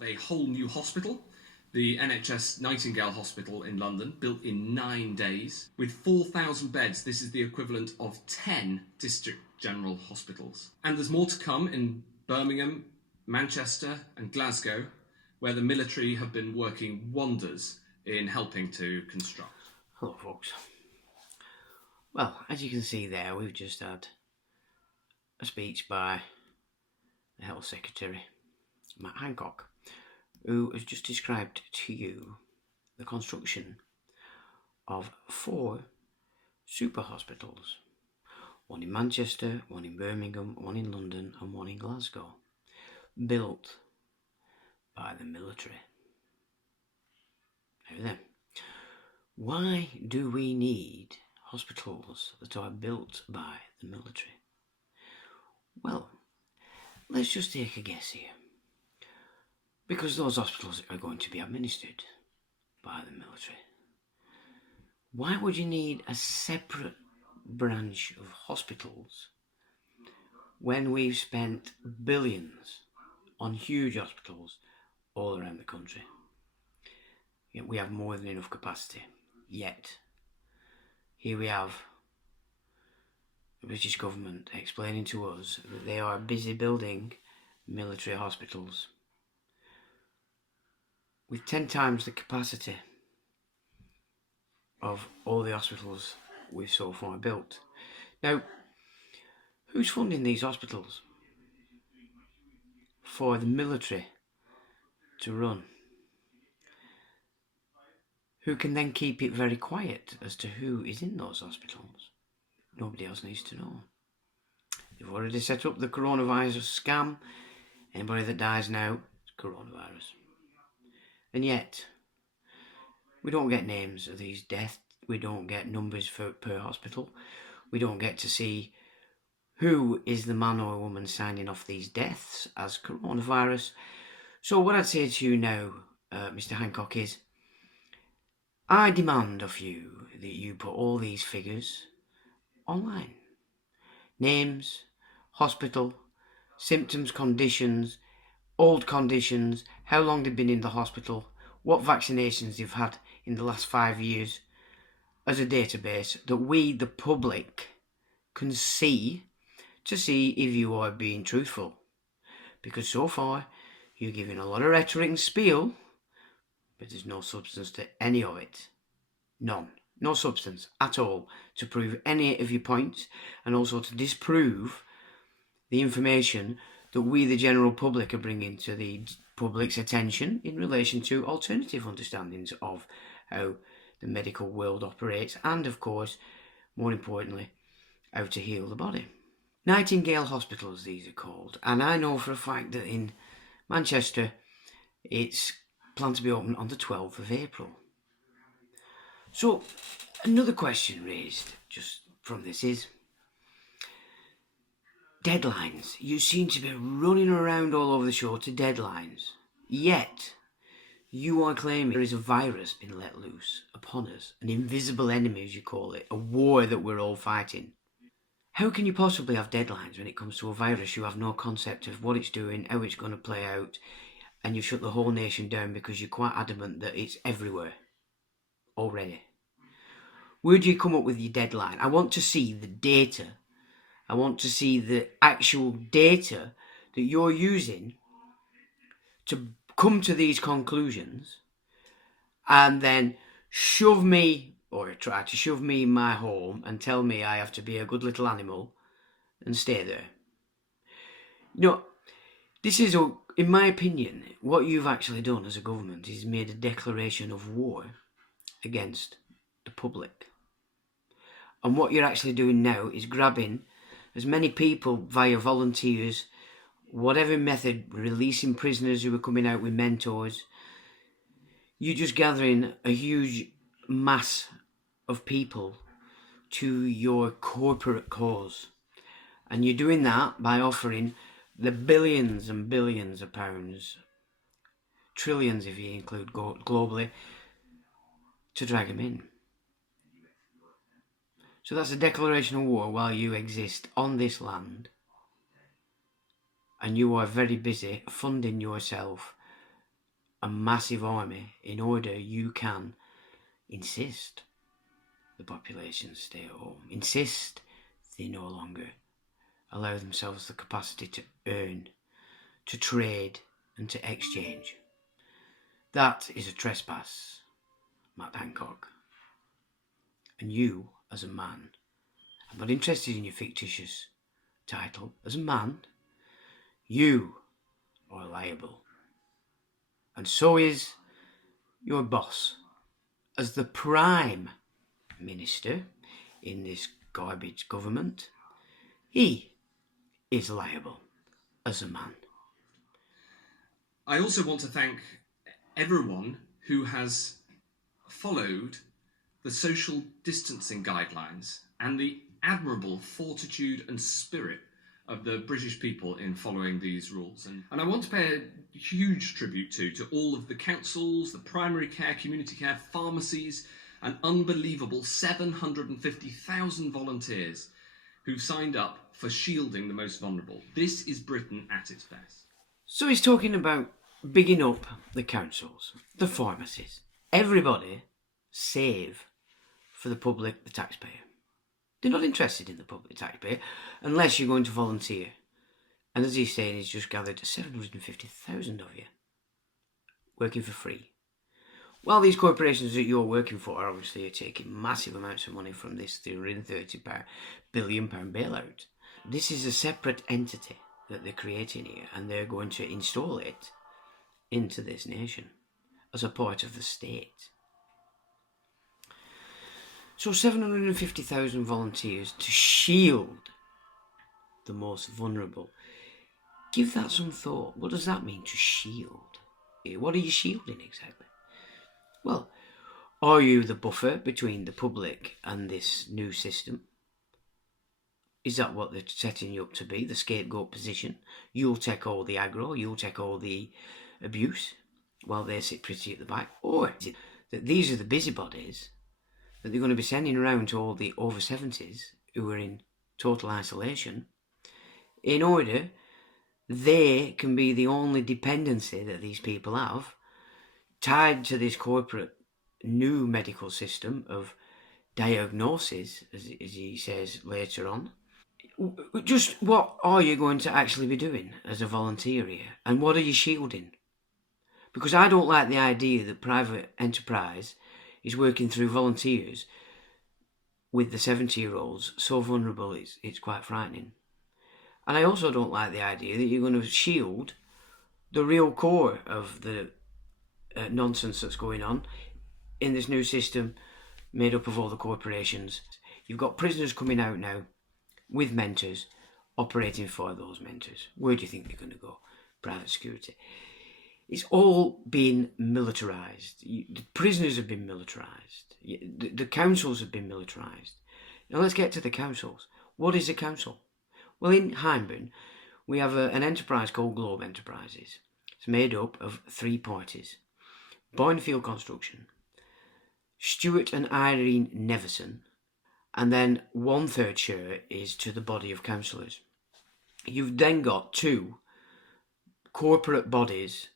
of a whole new hospital, the NHS Nightingale Hospital in London, built in 9 days. With 4,000 beds, this is the equivalent of 10 district general hospitals. And there's more to come in Birmingham, Manchester and Glasgow, where the military have been working wonders in helping to construct. Hello folks. Well, as you can see there, we've just had a speech by the Health Secretary, Matt Hancock, who has just described to you the construction of 4 super hospitals. One in Manchester, one in Birmingham, one in London and one in Glasgow, built by the military. Now then, why do we need hospitals that are built by the military? Well, let's just take a guess here. Because those hospitals are going to be administered by the military. Why would you need a separate branch of hospitals when we've spent billions on huge hospitals all around the country? Yet we have more than enough capacity. Yet, here we have the British government explaining to us that they are busy building military hospitals with 10 times the capacity of all the hospitals we've so far built. Now, who's funding these hospitals for the military to run? Who can then keep it very quiet as to who is in those hospitals? Nobody else needs to know. They've already set up the coronavirus scam. Anybody that dies now, it's coronavirus. And yet, we don't get names of these deaths. We don't get numbers per hospital. We don't get to see who is the man or woman signing off these deaths as coronavirus. So what I'd say to you now, Mr. Hancock, is I demand of you that you put all these figures online. Names, hospital, symptoms, conditions, old conditions, how long they've been in the hospital, what vaccinations they've had in the last 5 years, as a database that we, the public, can see to see if you are being truthful. Because so far, you're giving a lot of rhetoric and spiel, but there's no substance to any of it. None. No substance at all to prove any of your points, and also to disprove the information that we, the general public, are bringing to the public's attention in relation to alternative understandings of how the medical world operates, and of course, more importantly, how to heal the body. Nightingale hospitals, these are called, and I know for a fact that in Manchester it's planned to be open on the 12th of April. So, another question raised just from this is deadlines. You seem to be running around all over the show to deadlines, yet you are claiming there is a virus being let loose upon us, an invisible enemy as you call it, a war that we're all fighting. How can you possibly have deadlines when it comes to a virus? You have no concept of what it's doing, how it's going to play out, and you shut the whole nation down because you're quite adamant that it's everywhere already. Where do you come up with your deadline? I want to see the data. I want to see the actual data that you're using to come to these conclusions, and then shove me, or try to shove me in my home and tell me I have to be a good little animal and stay there. No, this is, in my opinion, what you've actually done as a government is made a declaration of war against the public. And what you're actually doing now is grabbing as many people via volunteers, whatever method, releasing prisoners who are coming out with mentors. You're just gathering a huge mass of people to your corporate cause. And you're doing that by offering the billions and billions of pounds, trillions if you include globally, to drag them in. So that's a declaration of war while you exist on this land, and you are very busy funding yourself a massive army in order you can insist the population stay at home, insist they no longer allow themselves the capacity to earn, to trade and to exchange. That is a trespass, Matt Hancock. And you, as a man, I'm not interested in your fictitious title. As a man, you are liable. And so is your boss. As the Prime Minister in this garbage government, he is liable as a man. I also want to thank everyone who has followed the social distancing guidelines and the admirable fortitude and spirit of the British people in following these rules. And I want to pay a huge tribute to all of the councils, the primary care, community care, pharmacies, an unbelievable 750,000 volunteers who've signed up for shielding the most vulnerable. This is Britain at its best. So he's talking about bigging up the councils, the pharmacies, everybody save for the public, the taxpayer. They're not interested in the public taxpayer unless you're going to volunteer. And as he's saying, he's just gathered 750,000 of you working for free. While these corporations that you're working for obviously are taking massive amounts of money from this £330 billion bailout, this is a separate entity that they're creating here, and they're going to install it into this nation as a part of the state. So 750,000 volunteers to shield the most vulnerable. Give that some thought. What does that mean, to shield? What are you shielding exactly? Well, are you the buffer between the public and this new system? Is that what they're setting you up to be, the scapegoat position? You'll take all the aggro, you'll take all the abuse while they sit pretty at the back? Or is it that these are the busybodies that they're going to be sending around to all the over 70s who are in total isolation in order they can be the only dependency that these people have, tied to this corporate new medical system of diagnosis, as he says later on. Just what are you going to actually be doing as a volunteer here? And what are you shielding? Because I don't like the idea that private enterprise is working through volunteers with the 70-year-olds so vulnerable it's quite frightening. And I also don't like the idea that you're going to shield the real core of the nonsense that's going on in this new system made up of all the corporations. You've got prisoners coming out now with mentors, operating for those mentors. Where do you think they're going to go? Private security. It's all been militarised. The prisoners have been militarised. The councils have been militarised. Now let's get to the councils. What is a council? Well, in Hyndburn, we have an enterprise called Globe Enterprises. It's made up of 3 parties. Bournefield Construction, Stuart and Irene Neverson, and then 1/3 share is to the body of councillors. You've then got 2 corporate bodies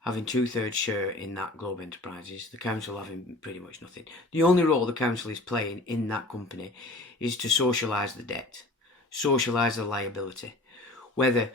having 2/3 share in that Globe Enterprises, the council having pretty much nothing. The only role the council is playing in that company is to socialise the debt, socialise the liability, whether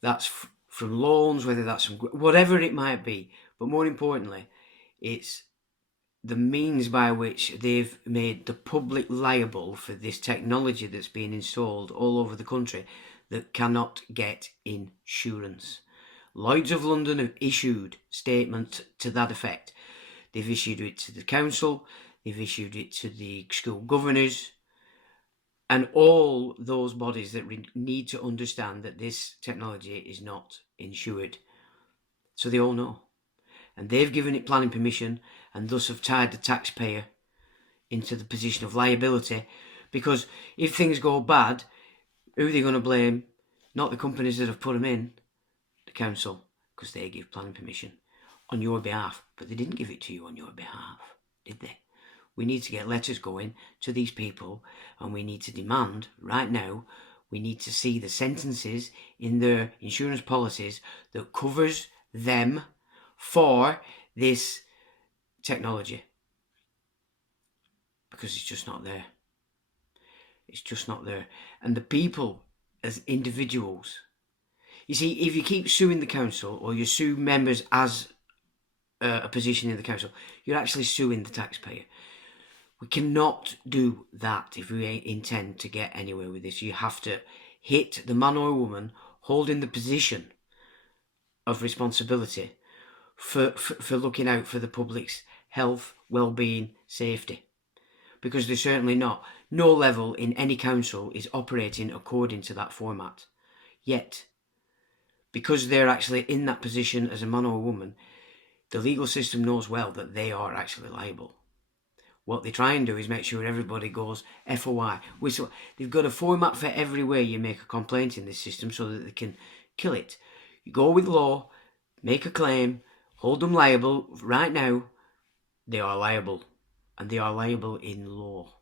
that's from loans, whether that's from whatever it might be. But more importantly, it's the means by which they've made the public liable for this technology that's being installed all over the country that cannot get insurance. Lloyds of London have issued statements to that effect. They've issued it to the council, they've issued it to the school governors, and all those bodies that need to understand that this technology is not insured. So they all know. And they've given it planning permission and thus have tied the taxpayer into the position of liability, because if things go bad, who are they going to blame? Not the companies that have put them in, the council, because they give planning permission on your behalf. But they didn't give it to you on your behalf, did they? We need to get letters going to these people, and we need to demand right now, we need to see the sentences in their insurance policies that covers them for this technology, because it's just not there. It's just not there. And the people as individuals, you see, if you keep suing the council or you sue members as a position in the council, you're actually suing the taxpayer. We cannot do that if we intend to get anywhere with this. You have to hit the man or woman holding the position of responsibility for looking out for the public's health, well-being, safety. Because they're certainly not. No level in any council is operating according to that format. Yet, because they're actually in that position as a man or a woman, the legal system knows well that they are actually liable. What they try and do is make sure everybody goes FOI. They've got a format for every way you make a complaint in this system so that they can kill it. You go with law, make a claim, hold them liable. Right now, they are liable. And they are liable in law.